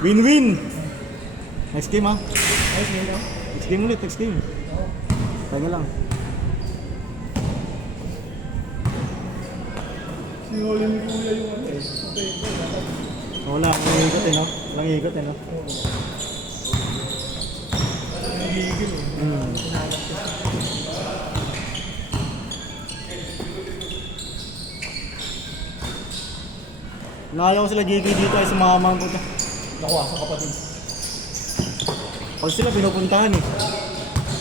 Win-win. Next game ha. Ayos nila. Next game ulit, next game. Kaya lang. Sinuli mo kuya yung ano eh. Wala, walang ikot eh no? Walang ikot eh no? Nagigil eh. Nakala ko sila JK dito ay sumama ang puta. Nakuha sa kapatid. Pag sila pinupuntahan eh.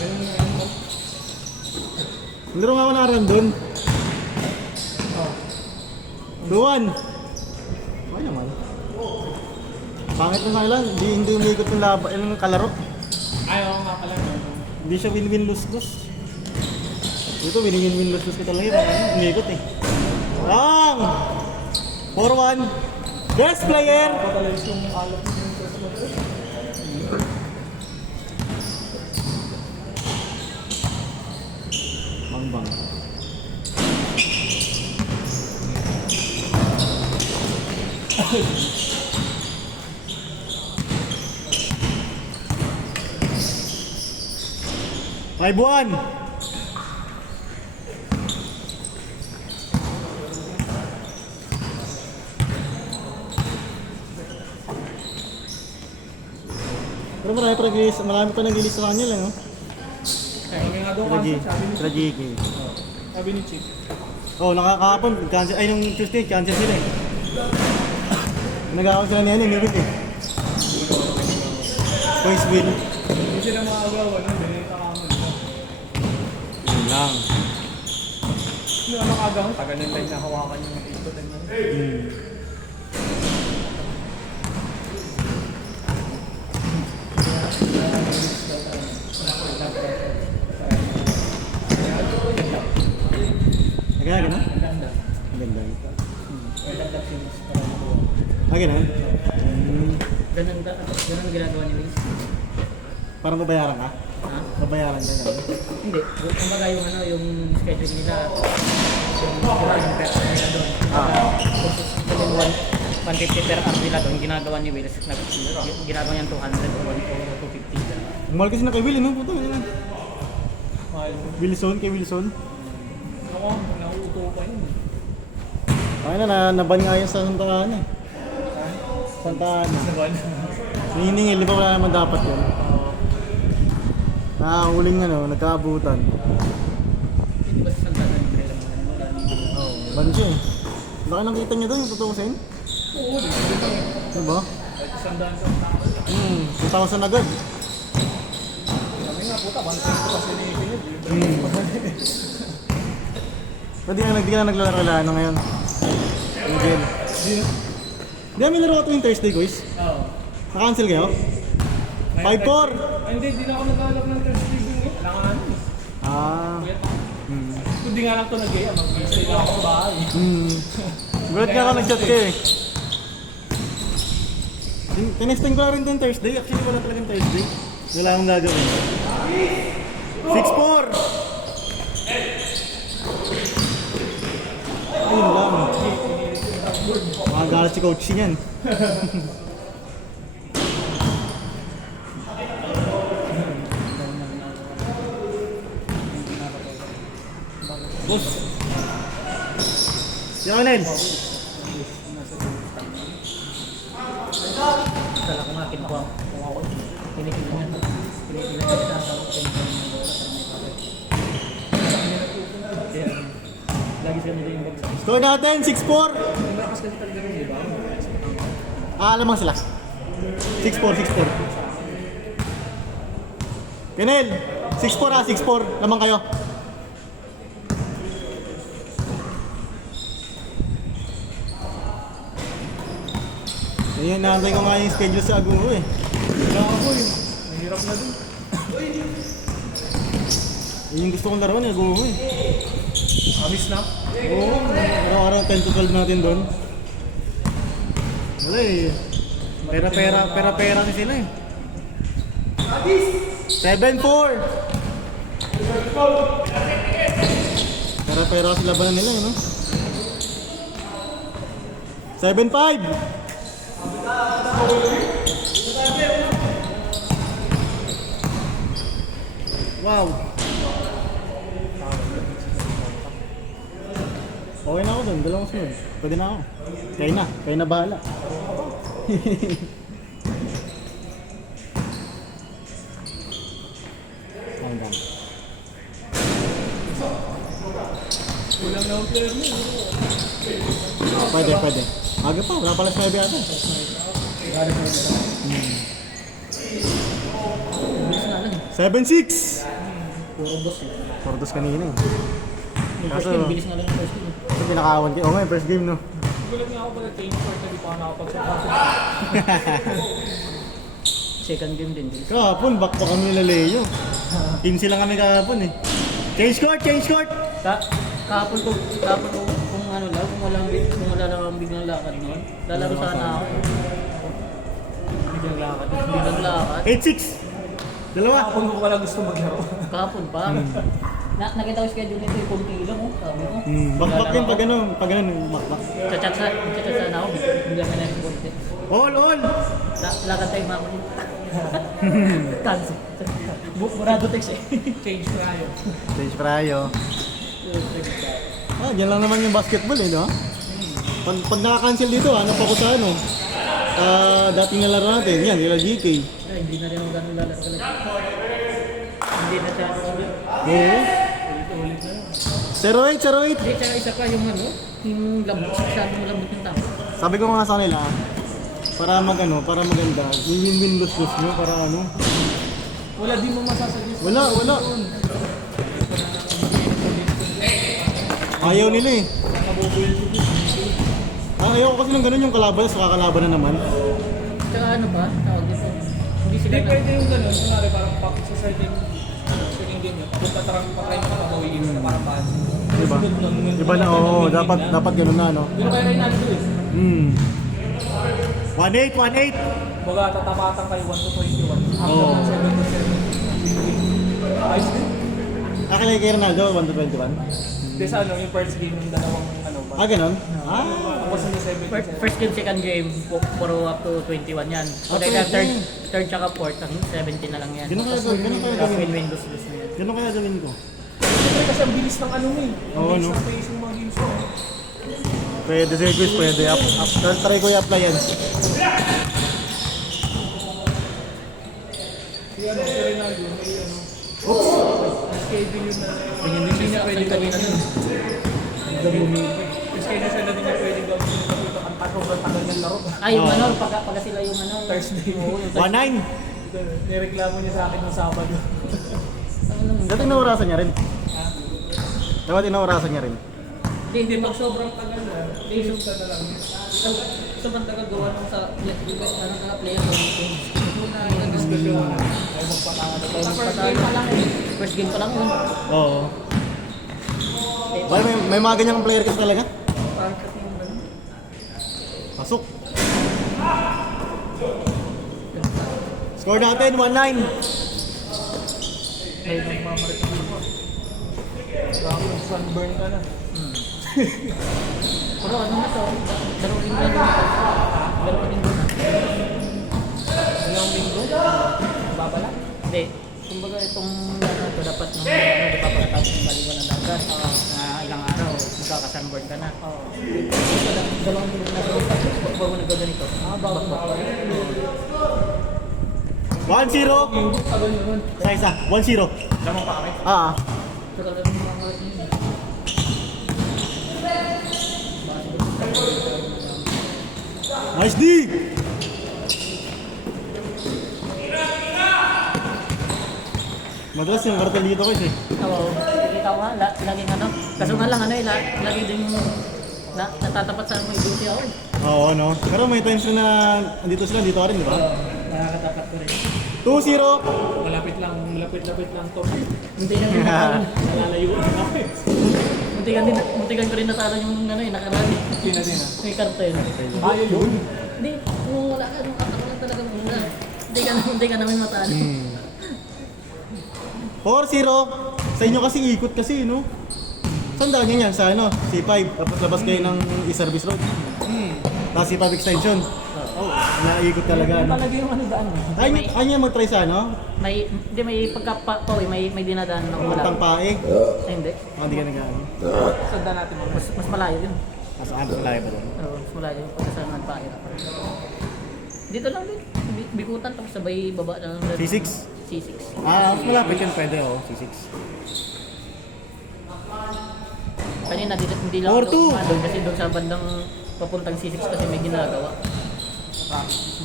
Ayun mo. Laro nga ako nakaraan doon. Oh. Duwan! Okay naman. Pangit na sa ilan, hindi umikot yung yung kalaro. Ay, oo nga pala. Hindi siya win-win lose-lose. Dito win-win lose-lose ka talaga. Umikot eh. Bang! 4-1. Best player! Patalis yung alap yung first one. Bang-bang. Ay, buwan! Pero marami pa nag-release sa kanya lang, no? Eh, may nga daw Sila cancel, sabi ni Sila JK. Sabi ni Chief. Oh, nakakahapon, cancel, ay nung Tuesday, cancel sila eh. Nag-aawag sila niyan, umibig eh. Boys win. Hindi sila makagawa, no? Binita ka mo. Yun lang. Hindi ano makagawa, tagal ng time na hawakan yung ikot. Nagaya ka na? Ganda. Ang ganda. Ganda finish. Ah, ganun? Ganun ginagawa ni Wills. Parang babayaran ka? Ha? Babayaran ka ganun? Hindi. Kumbaga yung ano, yung schedule nila, yung per hour nila doon. Yung 150 per hour nila doon, ginagawa ni Wills. Ginagawa niyan 200 o 250. Ang mahal kasi na kay Will, no? Puto, yun lang. Mahal. Wilson, kay Wilson. Ako, nauuto pa yun. Ay naban nga yun sa Santa Ana. Santa Ana. Naban. Hiningil, di ba wala naman dapat yun? Huling ano, nagkaabutan. Hindi ba sa Santana ng Grela mo? Oo, ban siya eh. Baka nakita niya doon, yung tutusin? Oo, dito. Diba? Kahit isandaan sa 2,000 agad. kami nga puta, 1.2 kasi ni Pwede nga di ka na naglalaro ano ngayon? Miguel. Di namin laro ito yung Thursday, guys. Oo. Na-cancel kayo? 5-4! Ay, hindi na ako naglalap ng Thursday dun eh. Kailangan ano eh. Ah. Kuya pa. Hindi nga lang ito nag-gaya, mag-stay lang ako sa bahay. Gulat nga ako nag-chat ka eh. Tinesting ko na rin din Thursday. Actually wala talagang Thursday. Wala akong gagawin. 6-4! Ayun lang. Makagalit si coach niyan. Boss. Yanel. Kala ko nga, kinuha ko. Tinitignan niya. Tinitignan niya sa ako. Tinitignan niya sa ako. Lagi siya nila yung bagsak. Score natin, 6-4. Malakas kasi talaga rin, di ba? Alamang sila. 6-4, 6-4. Yanel, 6-4 ha, 6-4. Lamang kayo. Ayun, naantay ko nga yung schedule sa Aguho eh. Wala ako eh. Mahirap na din. Yun yung gusto kong laruan eh, Aguho eh. Amis na. Oo, araw-araw 10 to 12 natin doon. Wala eh. Pera kasi sila eh. 7-4! Pera kasi labanan nila eh, no? 7-5! Wow. Okay na ako dun, dalawang sunod. Pwede na ako. Kaya na bahala. Hanggang. Kulang na ang player mo. Pwede. Aga pa, wala pala 9 ata. Bilis na lang. 7-6! Puro boss eh. Puro dos kanina eh. Yung first Kaso- game, bilis na lang yung first game. Kasi pinakawan kayo. Oo nga, first game no. Gulat nga ako pala change part na di pa ako nakapagsapaso. Second game din, bilis. Kahapon, back pa kami nila Leo. 15 lang kami kahapon eh. Change court! Kahapon ko, kung ano lang, kung wala lang ang biglang lakad noon, lalaro sana ako. Biglang lakad. Biglang lakad. 8-6! Dalawa! Kapag ko pala gusto maglaro. Kahapon pa. Nakita ko yung schedule nito, yung kunti lang, oh. Sabi ko. Back yung pag ano, back. Chat sana ako, bigla ka na yung kunti. All! Lakad tayo mga kulit. Cancel. Murado text eh. Change tayo. Change prayo. Diyan lang naman yung basketball eh, no? Pag naka-cancel dito, ano pa ko sa ano? Dating nalaro natin, yan, nila GK. Ay, hindi na rin ako ganun lalaro talaga. Hindi na siya ako ulit. Oo. Ulit na. 0-8! Hindi, tsaka isa pa yung ano, yung lambot, masyadong lambot yung tao. Sabi ko nga sa nila, para maganda, win-win lose-lose nyo, para ano. Wala din mo masasuggest. Wala. Ayaw nila eh. Ayaw ko kasi ng ganun yung kalaban, sa kakalaban na naman. Tsaka ano ba, tawag dito. Hindi sila Hindi pwede yung gano'n. Kunwari parang sa second game yun. Kung tatry mo ka bawiin na parang paano. Diba? Iba na, oo, dapat ganun na, no? Pero kaya rin natin eh. 1-8! Baga tatapatan kayo 1 to 21. Oo. After 7 to 7. Ayos din. Nakilay kay Ronaldo, 1-21. Hindi sa ano, yung first game ng dalawang ano ba? Ganun? Tapos yung 7 to 7. First game, second game, puro up to 21 yan. So, Okay, like, okay. third tsaka fourth, 17 na lang yan. Ganun kaya Tapos gawin. win-win, lose-lose na yan. Ganun kaya gawin ko. Siyempre kasi ang bilis ng ano mo eh. Ang Oo, bilis no? ng pace ng mga games mo. Pwede sa quiz, pwede. Try ko i-apply yan. Kaya ano, si Ronaldo, may ano, Oops! schedule yun na. Hindi niya pwede gawin ano. Kasi kaya na sila din niya pwede gawin yung kapito ang tagal ng laro. Ay, yung ano, pagka sila yung ano. Thursday. Oo, yung 1-9! Nireklamo niya sa akin ng Sabado. Dati inaurasan niya rin. Dapat inaurasan niya rin. Hindi, Pag sobrang tagal na, isip ka na lang. sobrang tagal gawa nung sa player ng games. Diskusyon. Ay magpatalo. Sa first game pa lang eh. First game pa lang yun. Oo. May mga ganyang player kasi talaga. Parang kasi yung ano. Pasok. Score natin, 1-9. Ay, nagmamarit mo. Grabe, sunburn ka na. Pero ano na to? Dalawang linggo na. Dalawang linggo na. Ilang linggo? Babala? Hindi. Kumbaga itong ano to dapat nung ano di pa pagkatapos ng baliwan ng dagat na ilang araw magkakasunburn ka na. Dalawang linggo na daw before mo naggaganito. Bago. 1-0. Tagal naman. Isa. 1-0. Lamang pa kami. Tagal na rin mga mga Nice D! Madalas yung kartel dito kasi. Oo, kita ko nga, laging ano. Kaso nga lang ano eh, lagi din yung natatapat sa mga duty ako eh. Oo, no? Pero may times na andito sila, dito ka rin, di ba? Nakakatapat ko rin. 2-0! Malapit lang to. Hindi na din natalo. Nalalayo na kami. Muntikan ko rin natalo yung ano eh, nakaraan eh. Sina din ah. May kartel. Ayaw yun. Hindi, kung wala ka, nung ako lang talaga muna. Hindi ka namin matalo. 4-0! Sa inyo kasi ikot kasi, no? Saan daan yan? Sa ano? C5. Tapos labas kayo ng i-service road. Tapos C5 extension. Oo. Naikot talaga, Yun ano? talaga yung ano daan. Kanya mag-try sa ano? Hindi, may pagkapawi, may dinadaan na Puntang malayo. pae. Ay, hindi. Hindi ka nag-ano. Sundan natin mo. Mas malayo yun. Saan sa layo pa doon? Oo, mas malayo yung pagkasangan pae. Dito lang din. Bikutan, tapos sabay baba na lang. C6? C6. Mas malapit yun, pwede oh, C6. Kanina, hindi lang 4-2. doon kasi doon sa bandang papuntang C6 kasi may ginagawa.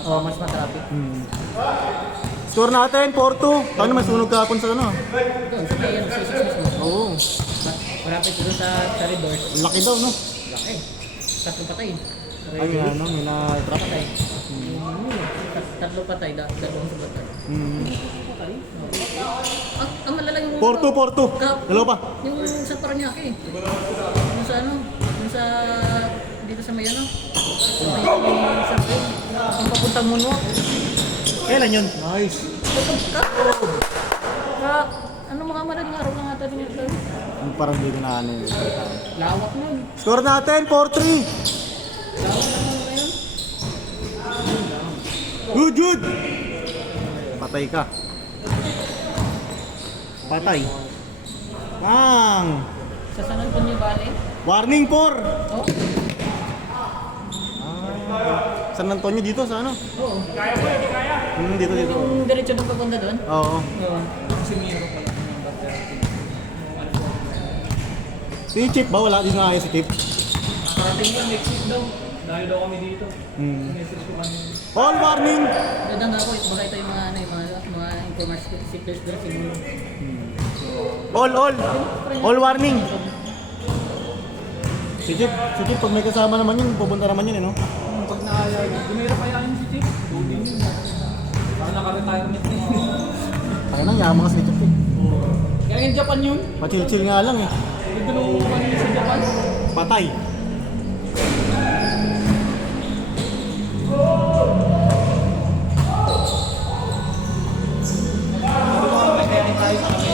Oo, mas matraffic. Score natin, 4-2. Paano may sunog kahapon sa ano? Doon, sa may C6 mismo. Oo. Marapit doon sa redoors. Ang laki daw, no? Laki. Tatlong patay. Ay, may ano, may na-trap. Patay. Tatlong patay, dalawang sa patay. Ang malala yung... 4-2. Dalawa pa. Yung sa Paranaque. Yung sa ano? Yung sa... Dito sa may ano? Sa may... Ang papuntang Munwak. Kailan yun? Nice. Ano mga madaling araw lang ata din ito? Parang hindi ko na ano yung Lawak na yun. Score natin, 4-3. Lawak na ngayon. Good. Patay ka. Patay. Sa San Antonio Valley. Warning 4. Oh, San Antonio dito sa ano? oo. Dito. Yung diretso na papunta doon? Oo. Oo. Kasi mayroon pala ng doctor. Si Chip ba? Wala din na si Chip. Parating yan, next week daw. Dahil daw kami dito. Message ko kami. All warning. Ganda nga ako, baka ito yung mga ano, yung mga informers si players doon siguro. All warning. Si Chip, pag may kasama naman yun, pupunta naman yun, eh, no? Pag naayag, gumira kaya yung si Chief. Loading yun. Baka naka-retirement na yun. Kaya nang yaman kasi ni Chip, eh. Kaya yung Japan yun. Pa-chill-chill nga lang, eh. Yung binubukan niya sa Japan. Patay.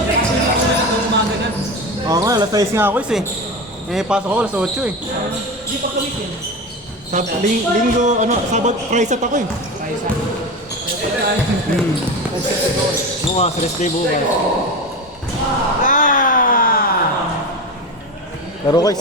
Umaga na. Oo nga, alas 6 nga ako, eh. Pasok ako alas 8, eh. Di pa ka-weekend. Linggo, Sabat, Friday ako, eh. Bukas, rest day bukas. Pero guys,